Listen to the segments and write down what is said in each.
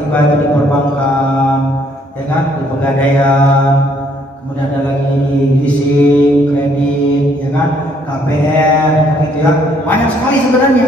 riba itu di perbankan, ya kan, di pegadaian, kemudian ada lagi di leasing, kredit, ya kan, KPR, gitu ya. Banyak sekali sebenarnya.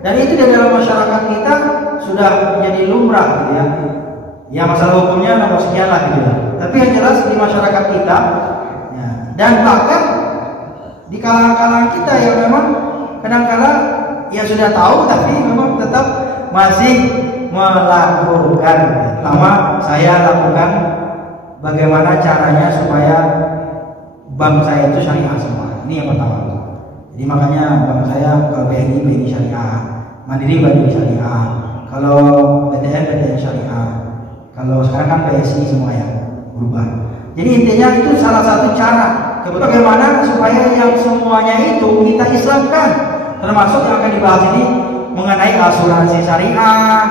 Dan itu di dalam masyarakat kita sudah menjadi lumrah, gitu ya. Ya masalah hukumnya nomor sekian lah, gitu ya. Tapi yang jelas di masyarakat kita, ya, dan bahkan di kalangan-kalangan kita yang memang kadang-kadang ya sudah tahu tapi memang tetap masih melakukan. Pertama saya lakukan bagaimana caranya supaya bank saya itu syariah semua. Ini yang pertama. Jadi makanya bank saya kalau BNI syariah, Mandiri syariah, kalau BTN syariah, kalau sekarang kan PSI semua ya berubah. Jadi intinya itu salah satu cara bagaimana supaya yang semuanya itu kita Islamkan, termasuk yang akan dibahas ini mengenai asuransi syariah,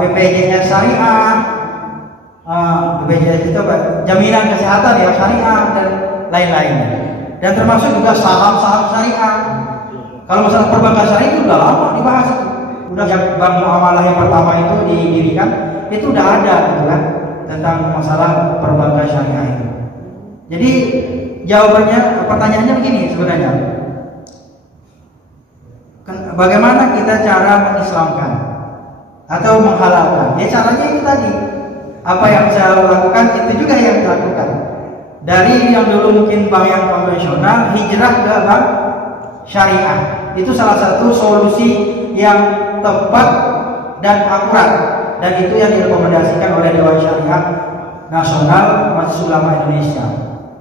BPJS syariah, BPJS itu jaminan kesehatan ya syariah dan lain-lainnya, dan termasuk juga saham-saham syariah. Kalau masalah perbankan syariah itu udah lama dibahas, udah bank muamalah yang pertama itu didirikan itu udah ada gitu kan, tentang masalah perbankan syariah itu. Jadi jawabannya, pertanyaannya begini sebenarnya, bagaimana kita cara mengislamkan atau menghalalkan? Ya caranya itu tadi, apa yang saya lakukan itu juga yang dilakukan. Dari yang dulu mungkin bank yang konvensional, hijrah ke bank syariah. Itu salah satu solusi yang tepat dan akurat, dan itu yang direkomendasikan oleh Dewan Syariah Nasional Majelis Ulama Indonesia.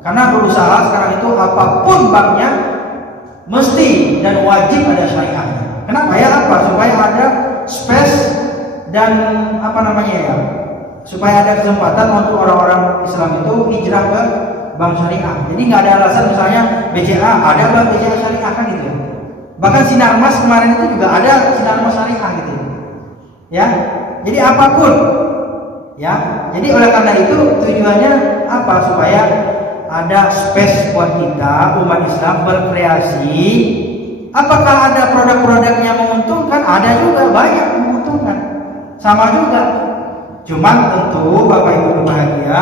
Karena berusaha sekarang itu apapun banknya mesti dan wajib ada syariahnya. Kenapa ya? Apa? Supaya ada space dan apa namanya ya? Supaya ada kesempatan untuk orang-orang Islam itu hijrah ke bank syariah. Jadi nggak ada alasan misalnya BCA ada bank BCA syariah kan gitu. Bahkan Sinarmas kemarin itu juga ada Sinarmas syariah gitu. Ya. Jadi apapun. Ya. Jadi oleh karena itu tujuannya apa? Supaya ada space buat kita umat Islam berkreasi. Apakah ada produk-produk yang menguntungkan? Ada juga, banyak menguntungkan. Sama juga. Cuman tentu Bapak Ibu berbahagia,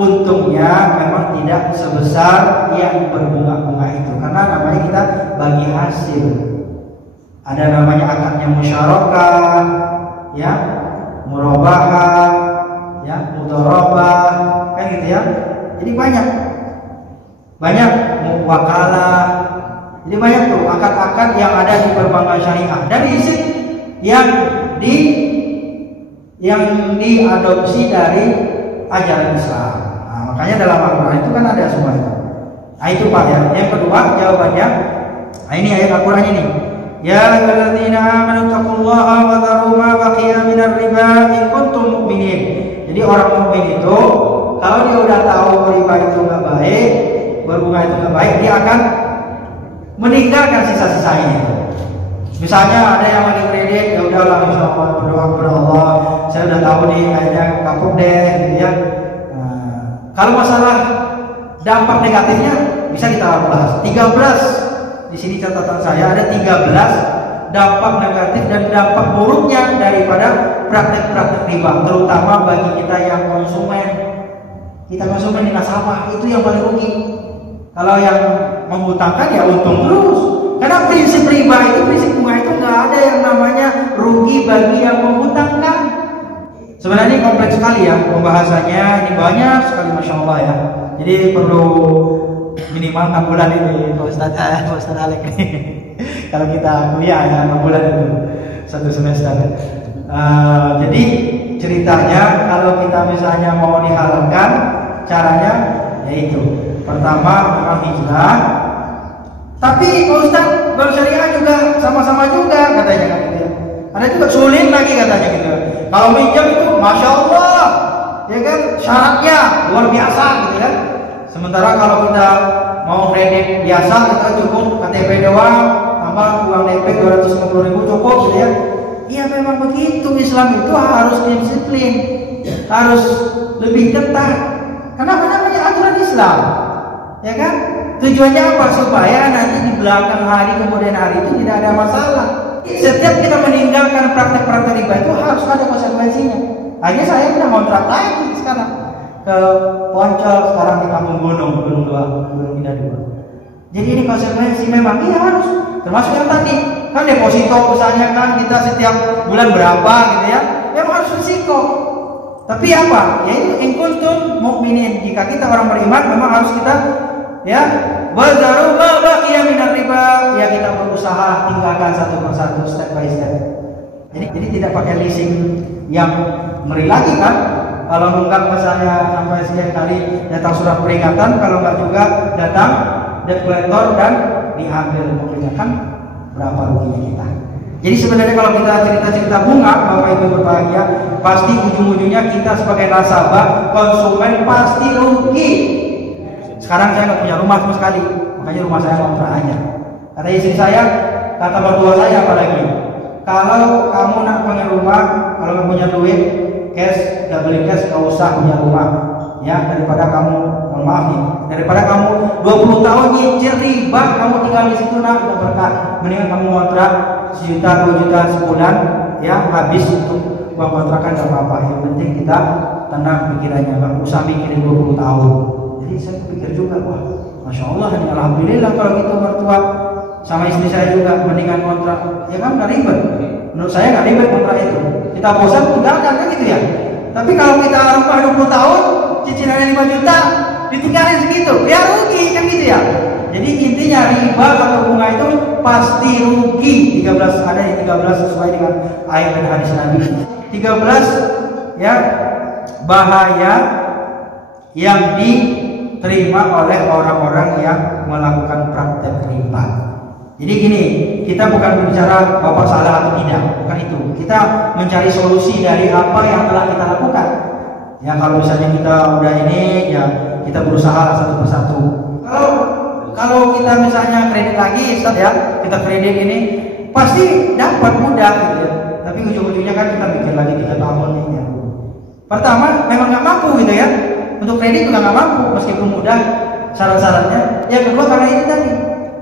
untungnya memang tidak sebesar yang berbunga-bunga itu, karena namanya kita bagi hasil. Ada namanya akadnya musyarakah, ya, murabahah, ya, mudharabah, kan gitu ya. Jadi banyak muwakalah. Jadi banyak tuh akad-akad yang ada di perbankan syariah dan izin yang diadopsi dari ajaran Islam. Nah, makanya dalam Al-Quran itu kan ada semua itu. Nah itu Pak ya. Yang kedua jawabannya, nah ini ayat Al-Quran ini. Ya ayyuhalladzina amanu taqullaha wa dharu ma baqiya minar riba in kuntum mu'minin. Jadi orang mukmin itu kalau dia udah tahu riba itu nggak baik, berbunga itu nggak baik, dia akan meninggalkan sisa-sisanya itu. Misalnya ada yang lagi kredit, ya udahlah insyaallah berdoa kepada Allah, saya udah tahu nih kayaknya kapok deh gitu ya. Nah, kalau masalah dampak negatifnya bisa kita bahas. 13 di sini catatan saya ada 13 dampak negatif dan dampak buruknya daripada praktek-praktek riba, terutama bagi kita yang konsumen. Kita konsumen di nasabah itu yang paling rugi. Kalau yang menghutangkan ya untung terus. Karena prinsip riba itu, prinsip bunga itu nggak ada yang namanya rugi bagi yang menghutangkan. Sebenarnya ini kompleks sekali ya pembahasannya, ini banyak sekali Masya Allah ya. Jadi perlu minimal 6 bulan ini Pak Ustaz Alek nih. Kalau kita kuliah ya 6 bulan itu satu semester. Jadi ceritanya kalau kita misalnya mau dihalalkan, caranya yaitu pertama memang hijrah. Tapi Pak Ustaz, bank syariah juga sama-sama juga katanya kan gitu. Ada juga sulit lagi katanya gitu. Kalau minjam itu Masya Allah, ya kan syaratnya luar biasa gitu kan. Sementara kalau kita mau kredit biasa kita cukup KTP doang, tambah uang DP 250.000 cukup gitu ya. Iya memang begitu, Islam itu harus disiplin, harus lebih ketat. Kenapa namanya aturan Islam? Ya kan? Tujuannya apa? Supaya nanti di belakang hari kemudian hari itu tidak ada masalah. Setiap kita meninggalkan praktek-praktek riba itu harus ada konsekuensinya. Akhirnya saya udah kontrak lagi sekarang ke Poncol, sekarang di Kampung Gunung Indah 2. Jadi ini konsekuensi memang iya harus. Termasuk yang tadi kan deposito misalnya kan kita setiap bulan berapa gitu ya, memang harus risiko. Tapi apa? Yaitu in kuntum mukminin, jika kita orang beriman memang harus kita ya wazaru ma baqiya minar riba, ya kita berusaha tinggalkan satu persatu, step by step. Jadi tidak pakai leasing yang ngeri lagi kan. Kalau nunggak misalnya sampai sekian kali datang surat peringatan, kalau nggak juga datang debt collector dan diambil mobilnya, kan berapa ruginya kita. Jadi sebenarnya kalau kita cerita-cerita bunga, Bapak Ibu berbahagia, pasti ujung-ujungnya kita sebagai nasabah, konsumen pasti rugi. Sekarang saya nggak punya rumah sama sekali, makanya rumah saya kontrak aja. Kata istri saya, kata mertua saya apalagi, kalau kamu nak punya rumah, kalau nggak punya duit, cash, nggak beli cash, nggak usah punya rumah. Ya, daripada kamu, mohon maaf nih, daripada kamu 20 tahun nyicil riba, kamu tinggal di situ nak, nggak berkah. Mendingan kamu kontrak 1 juta, 2 juta sebulan, ya habis untuk uang kontrakan nggak apa-apa. Yang penting kita tenang pikirannya, nggak usah mikirin 20 tahun. Jadi saya pikir juga, wah, masya Allah, ini alhamdulillah kalau gitu mertua sama istri saya juga mendingan kontrak, ya kan nggak ribet. Menurut saya nggak ribet kontrak itu. Kita bosan tinggalkan kan gitu ya. Tapi kalau kita rumah 20 tahun, cicilannya 5 juta, ditinggalin segitu, ya rugi kan gitu ya. Jadi intinya riba atau bunga itu pasti rugi. 13 ada di 13 sesuai dengan ayat dan hadis Nabi. 13 ya bahaya yang diterima oleh orang-orang yang melakukan praktek riba. Jadi gini, kita bukan berbicara Bapak salah atau tidak, bukan itu. Kita mencari solusi dari apa yang telah kita lakukan. Ya kalau misalnya kita udah ini, ya kita berusaha satu persatu. Kalau kita misalnya kredit lagi, Ustaz ya, kita kredit ini pasti dapat mudah gitu ya. Tapi ujung-ujungnya kan kita mikir lagi 3 tahun ini. Ya. Pertama memang nggak mampu gitu ya. Untuk kredit juga nggak mampu meskipun mudah syarat-syaratnya. Yang kedua karena itu tadi.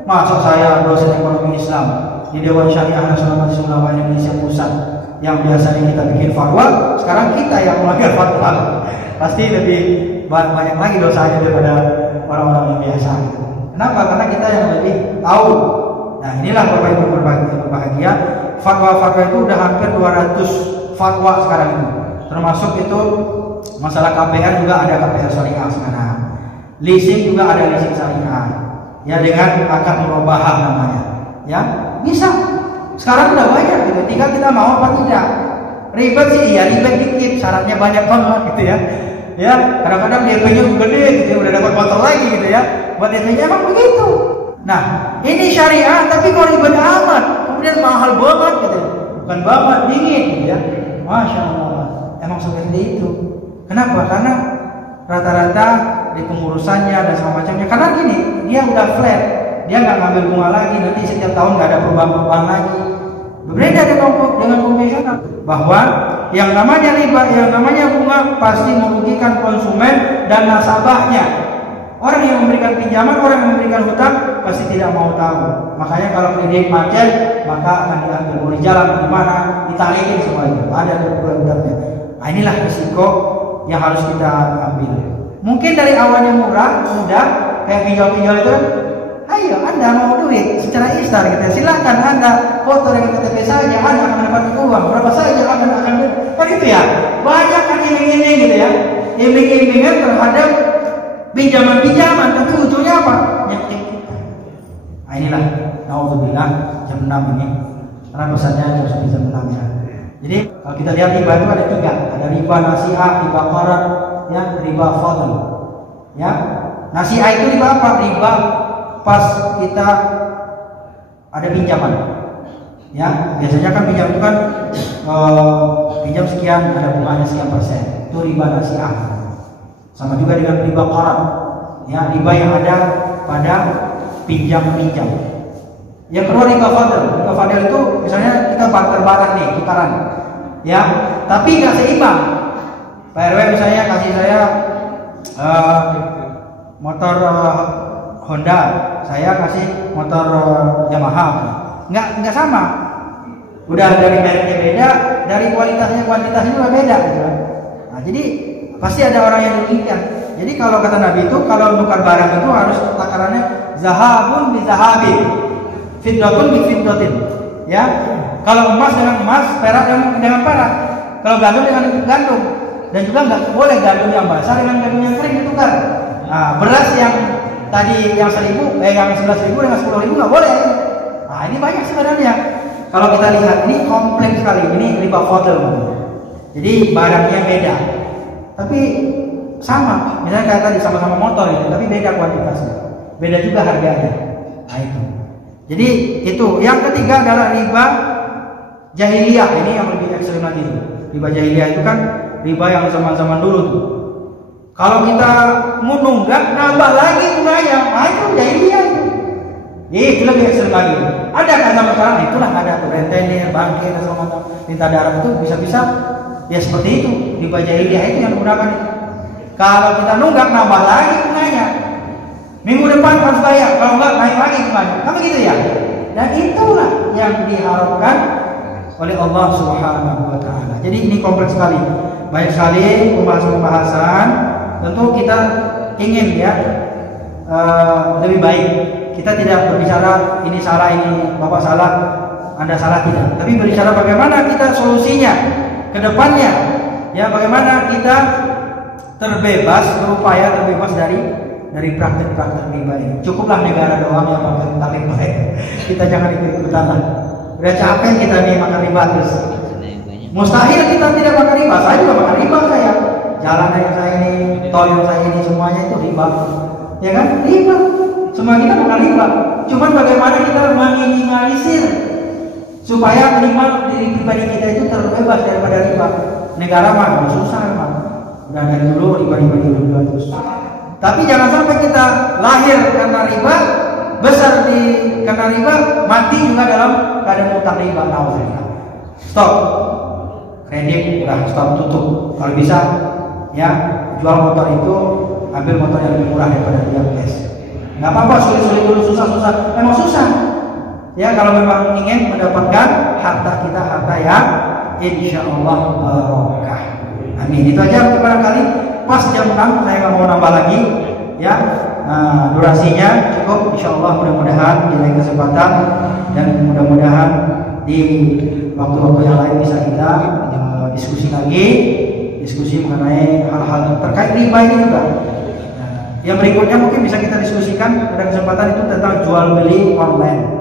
Masa saya dosen ekonomi Islam di Dewan Syariah Nasional Majelis Ulama Indonesia Pusat yang biasanya kita bikin fatwa, sekarang kita yang melanggar fatwa. Pasti lebih banyak lagi dosanya daripada orang-orang yang biasa. Kenapa? Karena kita yang lebih tahu. Nah inilah Bapak Ibu berbahagia, fatwa-fatwa itu udah hampir 200 fatwa sekarang ini. Termasuk itu masalah KPR juga ada KPR syariah sekarang. Leasing juga ada leasing syariah. Ya dengan akad murabahah namanya. Ya, bisa. Sekarang udah banyak gitu. Tinggal kita mau apa tidak. Ribet sih, ya ribet dikit, syaratnya banyak banget gitu ya. Ya, kadang-kadang DP-nya gede gitu, udah dapat motor lagi gitu ya. Buat DP-nya emang begitu. Nah, ini syariah tapi kok ribet amat. Kemudian mahal banget gitu. Bukan banget, dingin gitu ya. Masya Allah. Emang seperti itu. Kenapa? Karena rata-rata di pengurusannya dan segala macamnya. Karena gini, dia udah flat, dia nggak ngambil bunga lagi. Nanti setiap tahun nggak ada perubahan-perubahan lagi. Berbeda dengan konvensional. Bahwa yang namanya riba, yang namanya bunga pasti merugikan konsumen dan nasabahnya. Orang yang memberikan pinjaman, orang yang memberikan hutang pasti tidak mau tahu. Makanya kalau kredit macet, maka akan diambil mau di jalan di mana, ditarikin semua itu. Ada hutangnya. Nah, inilah risiko yang harus kita ambil. Mungkin dari awalnya murah, mudah, kayak pinjol-pinjol itu, ayo Anda mau duit secara instan gitu. Silakan Anda foto dengan KTP saja, Anda akan mendapat uang berapa saja akan kan gitu ya. Banyak kan iming-iming gitu ya, iming-imingan terhadap pinjaman-pinjaman, tapi ujungnya apa? Nyekik. Nah inilah, naudzubillah jam 6 ini, karena pesannya harus jam 6 ya. Jadi kalau kita lihat riba itu ada 3, ada riba nasi'ah, riba qarar, ya, riba fadl. Ya, nasi'ah itu riba apa? Riba pas kita ada pinjaman. Ya, biasanya kan pinjam itu kan pinjam sekian, ada bunganya sekian persen. Itu riba nasi'ah. Sama juga dengan riba qarar. Ya, riba yang ada pada pinjam-pinjam. Yang kedua riba fadl. Riba fadl itu misalnya kita barter-barter nih, tukaran. Ya, tapi nggak seimbang. Pak RW misalnya kasih saya motor Honda, saya kasih motor Yamaha. Nggak sama. Udah dari mereknya beda, dari kuantitasnya juga beda gitu kan. Nah, jadi pasti ada orang yang dirugikan. Jadi kalau kata Nabi itu kalau nukar barang itu harus takarannya zahabun bi zahabin, fiddatun bi fiddatin. Ya. Kalau emas dengan emas, perak dengan perak. Kalau gandum dengan gandum. Dan juga nggak boleh gandum yang basah dengan gandum yang kering ditukar. Nah, beras yang tadi yang 1.000, yang 11.000 dengan 10.000 nggak boleh. Nah, ini banyak sebenarnya. Kalau kita lihat ini kompleks sekali. Ini riba fadl. Jadi barangnya beda. Tapi sama. Misalnya kayak tadi sama-sama motor itu, tapi beda kuantitasnya. Beda juga harganya. Nah, itu. Jadi itu. Yang ketiga adalah riba jahiliyah. Ini yang lebih ekstrim lagi. Riba jahiliyah itu kan riba yang zaman-zaman dulu tuh. Kalau kita mau nunggak, nambah lagi bunganya. Nah, itu jahiliyah itu. Itu lebih ekstrim lagi. Ada kan sama sekarang? Itulah ada tuh rentenir, bangkit, dan segala macam. Minta darah itu bisa-bisa ya seperti itu. Riba jahiliyah itu yang digunakan itu. Kalau kita nunggak, nambah lagi bunganya. Minggu depan harus bayar. Kalau enggak, naik lagi bunganya. Kan begitu ya? Dan itulah yang diharapkan oleh Allah Subhanahu wa Ta'ala. Jadi ini kompleks sekali, banyak sekali pembahasan. Tentu kita ingin ya lebih baik. Kita tidak berbicara ini salah, ini Bapak salah, Anda salah, tidak. Tapi berbicara bagaimana kita solusinya ke depannya. Ya, bagaimana kita berupaya terbebas dari praktek-praktek riba ini. Cukuplah negara doang yang paling baik. Kita jangan ikut-ikutan lah. Udah capek kita nih makan riba terus. Mustahil kita tidak makan riba. Saya juga makan riba saya. Jalan yang saya ini, tol yang saya ini, semuanya itu riba. Ya kan? Riba. Semua kita makan riba. Cuman bagaimana kita meminimalisir supaya minimal diri pribadi kita itu terbebas daripada riba. Negara mah susah emang. Udah dari dulu riba terus. Tapi jangan sampai kita lahir karena riba, besar karena riba, mati juga dalam keadaan utang riba. Stop. Kredit udah stop, tutup. Kalau bisa ya jual motor itu, ambil motor yang lebih murah daripada dia cash. Nggak apa-apa, sulit-sulit dulu, susah-susah. Memang susah. Ya kalau memang ingin mendapatkan harta kita, harta yang insya Allah barokah. Amin. Itu aja barangkali pas jam 6, saya nggak mau nambah lagi. Ya, durasinya cukup. Insya Allah mudah-mudahan di lain kesempatan dan mudah-mudahan di waktu-waktu yang lain bisa kita diskusi lagi, diskusi mengenai hal-hal terkait riba ini juga. Yang berikutnya mungkin bisa kita diskusikan pada kesempatan itu tentang jual beli online.